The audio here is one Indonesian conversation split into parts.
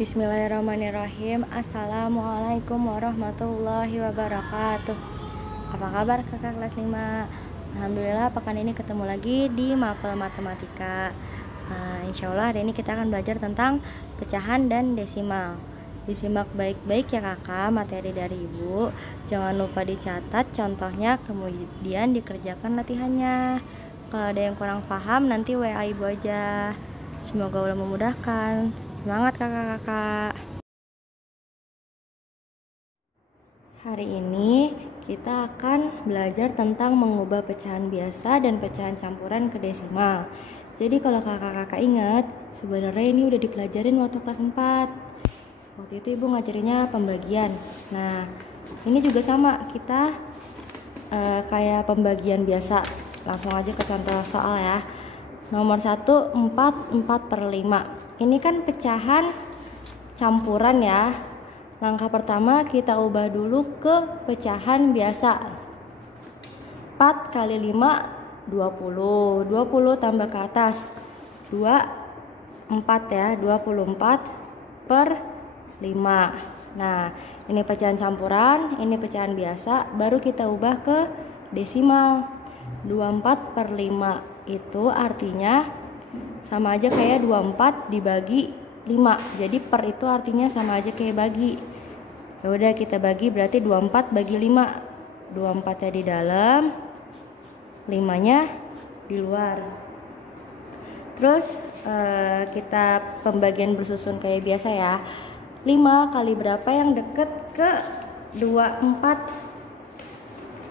Bismillahirrahmanirrahim. Assalamualaikum warahmatullahi wabarakatuh. Apa kabar kakak kelas 5? Alhamdulillah pekan ini ketemu lagi di Mapel Matematika. Insya Allah hari ini kita akan belajar tentang pecahan dan desimal. Disimak baik-baik ya kakak materi dari ibu. Jangan lupa dicatat contohnya, kemudian dikerjakan latihannya. Kalau ada yang kurang paham nanti WA ibu aja. Semoga Allah memudahkan. Semangat kakak-kakak. Hari ini kita akan belajar tentang mengubah pecahan biasa dan pecahan campuran ke desimal. Jadi kalau kakak-kakak ingat, sebenarnya ini udah dipelajarin waktu kelas 4. Waktu itu ibu ngajarinnya pembagian. Nah, ini juga sama, kita kayak pembagian biasa. Langsung aja ke contoh soal ya. Nomor 1, 4/5. Ini kan pecahan campuran ya. Langkah pertama kita ubah dulu ke pecahan biasa. 4 kali 5 20. 20 tambah ke atas 2 4 ya, 24/5. Nah, ini pecahan campuran, ini pecahan biasa, baru kita ubah ke desimal. 24/5 itu artinya sama aja kayak 24 dibagi 5. Jadi per itu artinya sama aja kayak bagi. Ya udah kita bagi, berarti 24 bagi 5. 24-nya di dalam, 5-nya di luar. Terus kita pembagian bersusun kayak biasa ya. 5 kali berapa yang deket ke 24?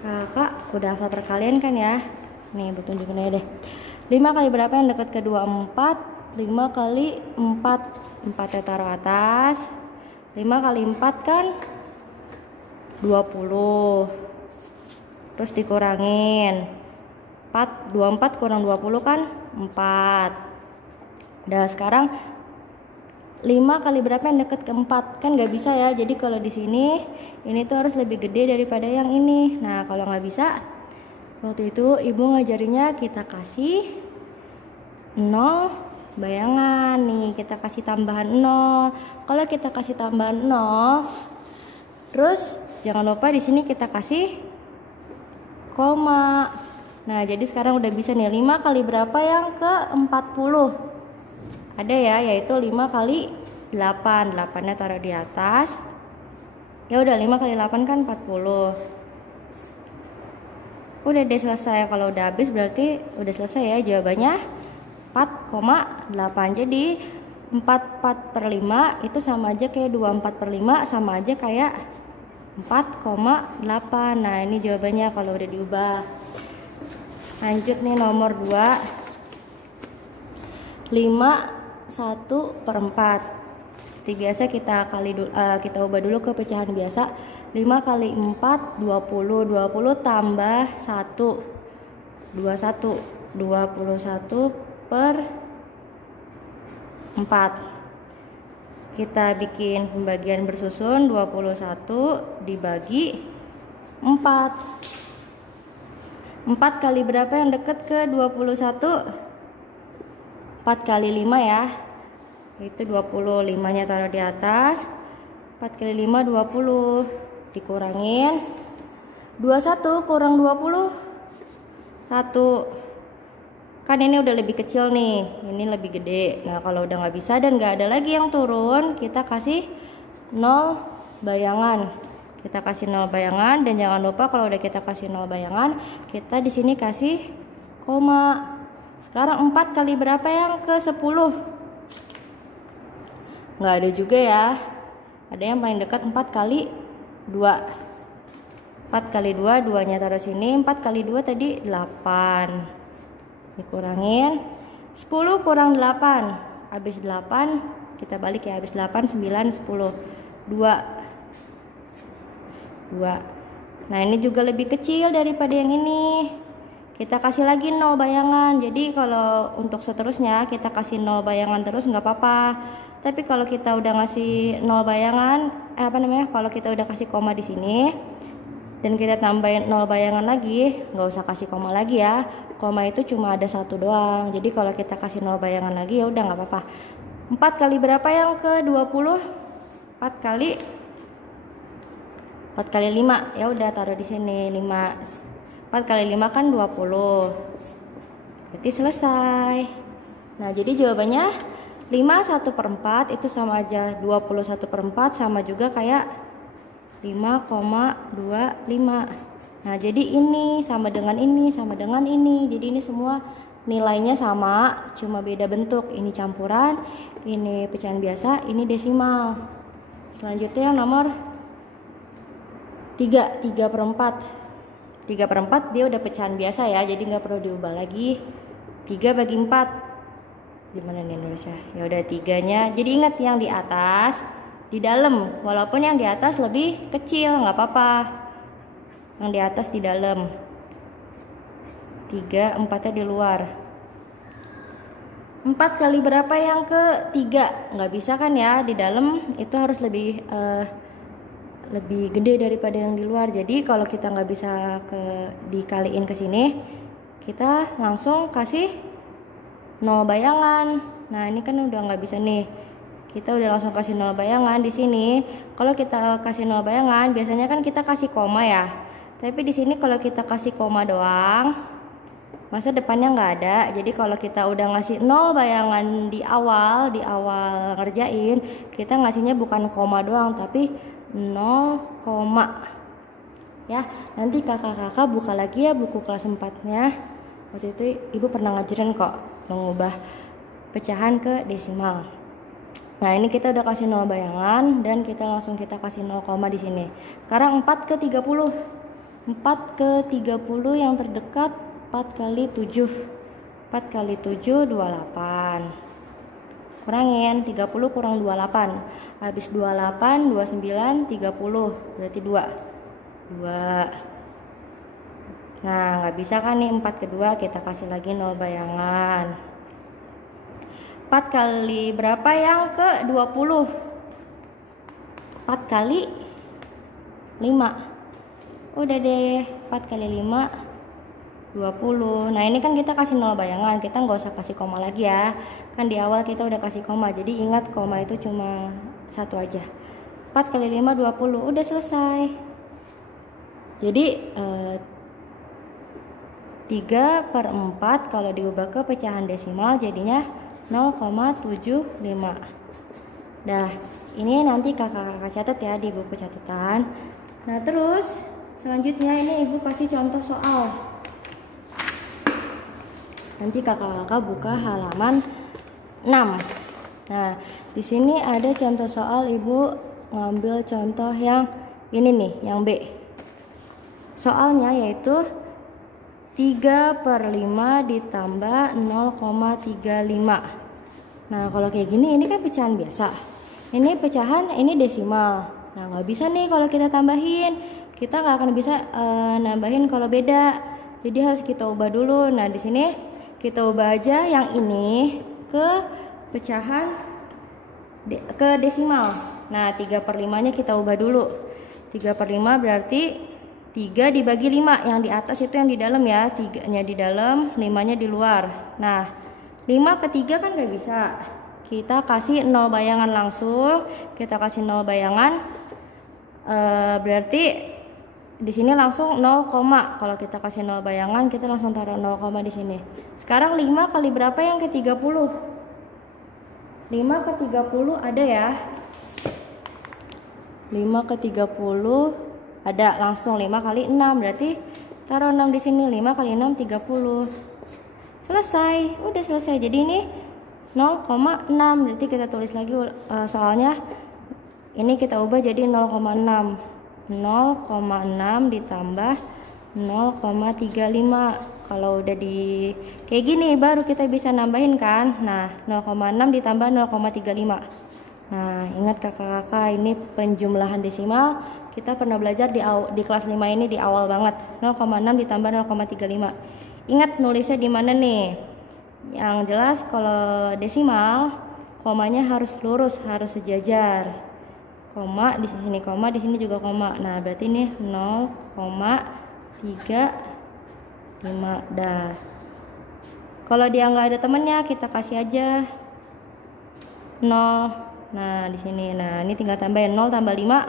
Kakak udah hafal perkalian kan ya? Nih, ibu tunjukin aja deh. 5 kali berapa yang dekat ke 24? 5 kali 4. 4-nya taruh atas. 5 kali 4 kan 20. Terus dikurangin 4, 24 kurang 20 kan 4. Udah, sekarang 5 kali berapa yang dekat ke 4? Kan gak bisa ya. Jadi kalau di sini ini tuh harus lebih gede daripada yang ini. Nah, kalau nggak bisa, waktu itu ibu ngajarinya kita kasih 0 bayangan. Nih kita kasih tambahan 0. Kalau kita kasih tambahan 0, terus jangan lupa di sini kita kasih koma. Nah, jadi sekarang udah bisa nih. 5 kali berapa yang ke 40? Ada ya, yaitu 5 kali 8. 8-nya taruh di atas. Ya udah, 5 kali 8 kan 40. Udah deh, selesai. Kalau udah habis berarti udah selesai ya jawabannya 4,8. Jadi 44/5 itu sama aja kayak 24/5, sama aja kayak 4,8. Nah, ini jawabannya kalau udah diubah. Lanjut nih nomor 2. 5 1/4. Seperti biasa kita ubah dulu ke pecahan biasa. 5 kali 4 20. 20 tambah 1 21. 21/4. Kita bikin pembagian bersusun. 21 dibagi 4. 4 kali berapa yang deket ke 21? 4 kali 5 ya. Itu 20. 5-nya taruh di atas. 4 kali 5 20. Dikurangin 21 kurang 20 1. Kan ini udah lebih kecil nih, ini lebih gede. Nah, kalau udah nggak bisa dan nggak ada lagi yang turun, kita kasih 0 bayangan. Kita kasih 0 bayangan, dan jangan lupa kalau udah kita kasih 0 bayangan, kita di sini kasih koma. Sekarang 4 kali berapa yang ke 10? Nggak ada juga ya. Ada yang paling dekat 4 kali 2. 4 kali 2, 2-nya taruh sini. 4 kali 2 tadi 8. Dikurangin 10 kurang 8. Habis 8 kita balik ya. Habis 8 9 10 2. Nah, ini juga lebih kecil daripada yang ini. Kita kasih lagi 0 bayangan. Jadi kalau untuk seterusnya kita kasih 0 bayangan terus nggak apa-apa. Tapi kalau kita udah ngasih 0 bayangan, kalau kita udah kasih koma di sini dan kita tambahin 0 bayangan lagi, nggak usah kasih koma lagi ya. Koma itu cuma ada 1 doang. Jadi kalau kita kasih 0 bayangan lagi ya udah nggak apa-apa. 4 kali berapa yang ke 20? 4 kali 5. Ya udah taruh di sini 5. 4 kali 5 kan 20. Berarti selesai. Nah, jadi jawabannya 5 1/4 itu sama aja 21/4, sama juga kayak 5,25. Nah, jadi ini sama dengan ini sama dengan ini. Jadi ini semua nilainya sama, cuma beda bentuk. Ini campuran, ini pecahan biasa, ini desimal. Selanjutnya yang nomor 3/4. 3/4 dia udah pecahan biasa ya, jadi nggak perlu diubah lagi. 3 bagi 4. Gimana nih nulisnya? Ya udah 3-nya. Jadi ingat yang di atas di dalam, walaupun yang di atas lebih kecil nggak apa-apa. Yang di atas di dalam. 3, 4-nya di luar. 4 kali berapa yang ke 3? Nggak bisa kan ya, di dalam itu harus lebih gede daripada yang di luar. Jadi kalau kita nggak bisa dikaliin ke sini, kita langsung kasih 0 bayangan. Nah, ini kan udah nggak bisa nih. Kita udah langsung kasih 0 bayangan di sini. Kalau kita kasih 0 bayangan, biasanya kan kita kasih koma ya. Tapi di sini kalau kita kasih koma doang, masa depannya nggak ada. Jadi kalau kita udah ngasih 0 bayangan di awal ngerjain, kita ngasihnya bukan koma doang, tapi 0, ya. Nanti kakak-kakak buka lagi ya buku kelas 4-nya. Waktu itu ibu pernah ngajarin kok mengubah pecahan ke desimal. Nah, ini kita udah kasih 0 bayangan dan kita kasih 0, di sini. Sekarang 4 ke 30. 4 ke 30 yang terdekat 4 kali 7. 4 kali 7 28. Kurangin 30 kurang 28. Habis 28 29 30. Berarti 2. Nah, nggak bisa kan nih 4 kedua, kita kasih lagi 0 bayangan. 4 kali berapa yang ke 20? 4 kali 5. Udah deh, 4 kali 5 20. Nah, ini kan kita kasih 0 bayangan, kita nggak usah kasih koma lagi ya. Kan di awal kita udah kasih koma, jadi ingat koma itu cuma 1 aja. 4 kali 5 20. Udah selesai. Jadi 3/4 kalau diubah ke pecahan desimal jadinya 0,75. Dah, ini nanti kakak-kakak catat ya di buku catatan. Nah, terus selanjutnya ini ibu kasih contoh soal. Nanti kakak-kakak buka halaman 6. Nah, di sini ada contoh soal, ibu ngambil contoh yang ini nih, yang B. Soalnya yaitu 3/5 ditambah 0,35. Nah, kalau kayak gini ini kan pecahan biasa. Ini pecahan, ini desimal. Nah, nggak bisa nih kalau kita tambahin. Kita nggak akan bisa nambahin kalau beda. Jadi harus kita ubah dulu. Nah, di sini kita ubah aja yang ini ke pecahan ke desimal. Nah, 3/5-nya kita ubah dulu. 3/5 berarti 3 dibagi 5, yang di atas itu yang di dalam ya, 3-nya di dalam, 5-nya di luar. Nah, 5 ke 3 kan gak bisa. Kita kasih 0 bayangan langsung, kita kasih 0 bayangan, berarti di sini langsung 0, kalau kita kasih 0 bayangan, kita langsung taruh 0, di sini. Sekarang 5 kali berapa yang ke 30? 5 ke 30 ada ya? 5 ke 30 ada, langsung 5 kali 6, berarti taruh 6 di sini. 5 kali 6 30. Selesai, udah selesai. Jadi ini 0,6, berarti kita tulis lagi soalnya. Ini kita ubah jadi 0,6. 0,6 ditambah 0,35. Kalau udah di kayak gini baru kita bisa nambahin kan. Nah, 0,6 ditambah 0,35. Nah, ingat kakak-kakak, ini penjumlahan desimal. Kita pernah belajar di kelas 5 ini di awal banget. 0,6 ditambah 0,35. Ingat nulisnya di mana nih? Yang jelas kalau desimal, komanya harus lurus, harus sejajar. Koma di sini koma, di sini juga koma. Nah, berarti ini 0,35 dah. Kalau dia nggak ada temennya, kita kasih aja 0. Nah, di sini. Nah, ini tinggal tambahin 0 tambah 5,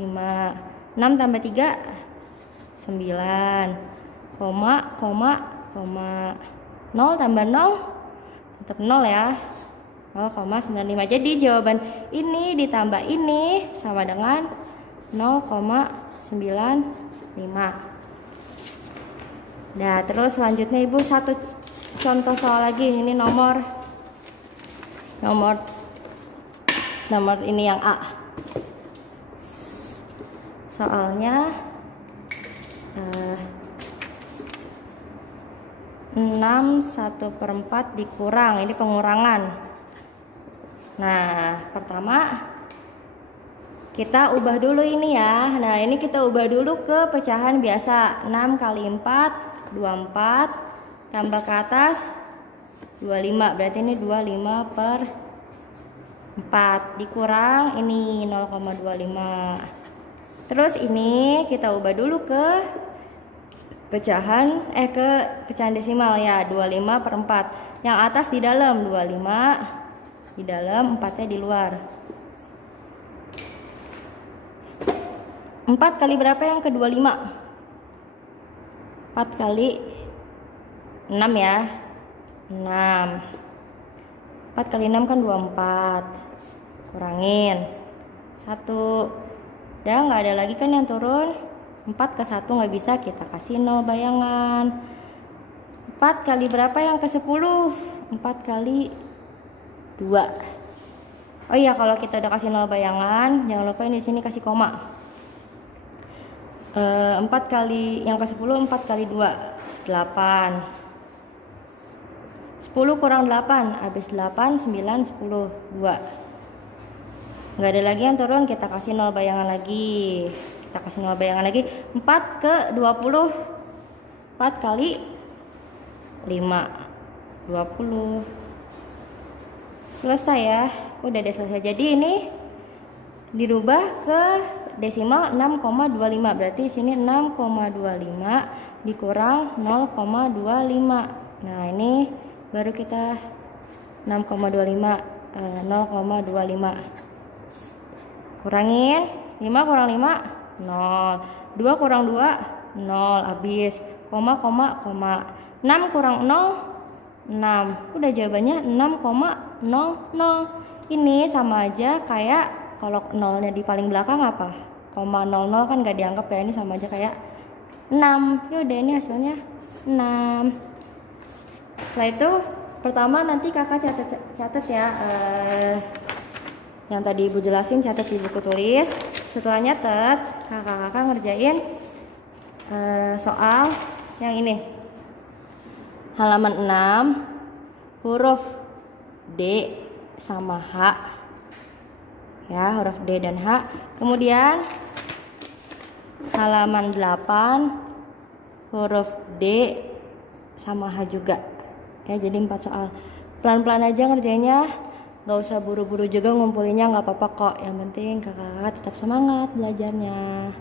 5. 6 tambah 3, 9. Koma, 0 tambah 0, tetap 0 ya. 0,95. Jadi jawaban ini ditambah ini sama dengan 0,95. Nah, terus selanjutnya Ibu satu contoh soal lagi. Ini nomor ini yang A. Soalnya 6 1/4 dikurang, ini pengurangan. Nah, pertama kita ubah dulu ini ya. Nah, ini kita ubah dulu ke pecahan biasa. 6 kali 4, 24. Tambah ke atas 25. Berarti ini 25/4. Dikurang ini 0,25. Terus ini kita ubah dulu ke pecahan desimal ya. 25/4. Yang atas di dalam, 25 di dalam, 4-nya di luar. 4 kali berapa yang ke 25? 4 kali 6 ya. 6. 4 kali 6 kan 24. Kurangin 1. Udah nggak ada lagi kan yang turun. 4 ke 1 nggak bisa, kita kasih 0 bayangan. 4 kali berapa yang ke 10? 4 kali 2. Oh iya, kalau kita udah kasih 0 bayangan, jangan lupa ini di sini kasih koma. 4 kali yang ke 10, 4 kali 2, 8. 10 kurang 8, habis 8, 9, 10, 2. Nggak ada lagi yang turun, kita kasih 0 bayangan lagi. 4 ke 20. 4 kali 5, 20. Selesai ya. Udah deh, selesai. Jadi ini dirubah ke desimal 6,25. Berarti sini 6,25 dikurang 0,25. Nah, ini baru kita 0,25. Kurangin 5 kurang 5, 0. 2 kurang 2, 0. Habis koma. 6 kurang 0, 6. Udah jawabannya 6,00. Ini sama aja kayak kalau 0-nya di paling belakang apa? 0,00 kan gak dianggap ya. Ini sama aja kayak 6. Yaudah, ini hasilnya 6. Setelah itu pertama nanti kakak catat ya. Yang tadi ibu jelasin, catat di buku tulis. Setelah nyatet, kakak ngerjain soal yang ini. Halaman 6, huruf D sama H. Ya, huruf D dan H. Kemudian halaman 8, huruf D sama H juga. Ya, jadi 4 soal. Pelan-pelan aja ngerjainnya. Gak usah buru-buru juga ngumpulinnya, gak apa-apa kok. Yang penting kakak tetap semangat belajarnya.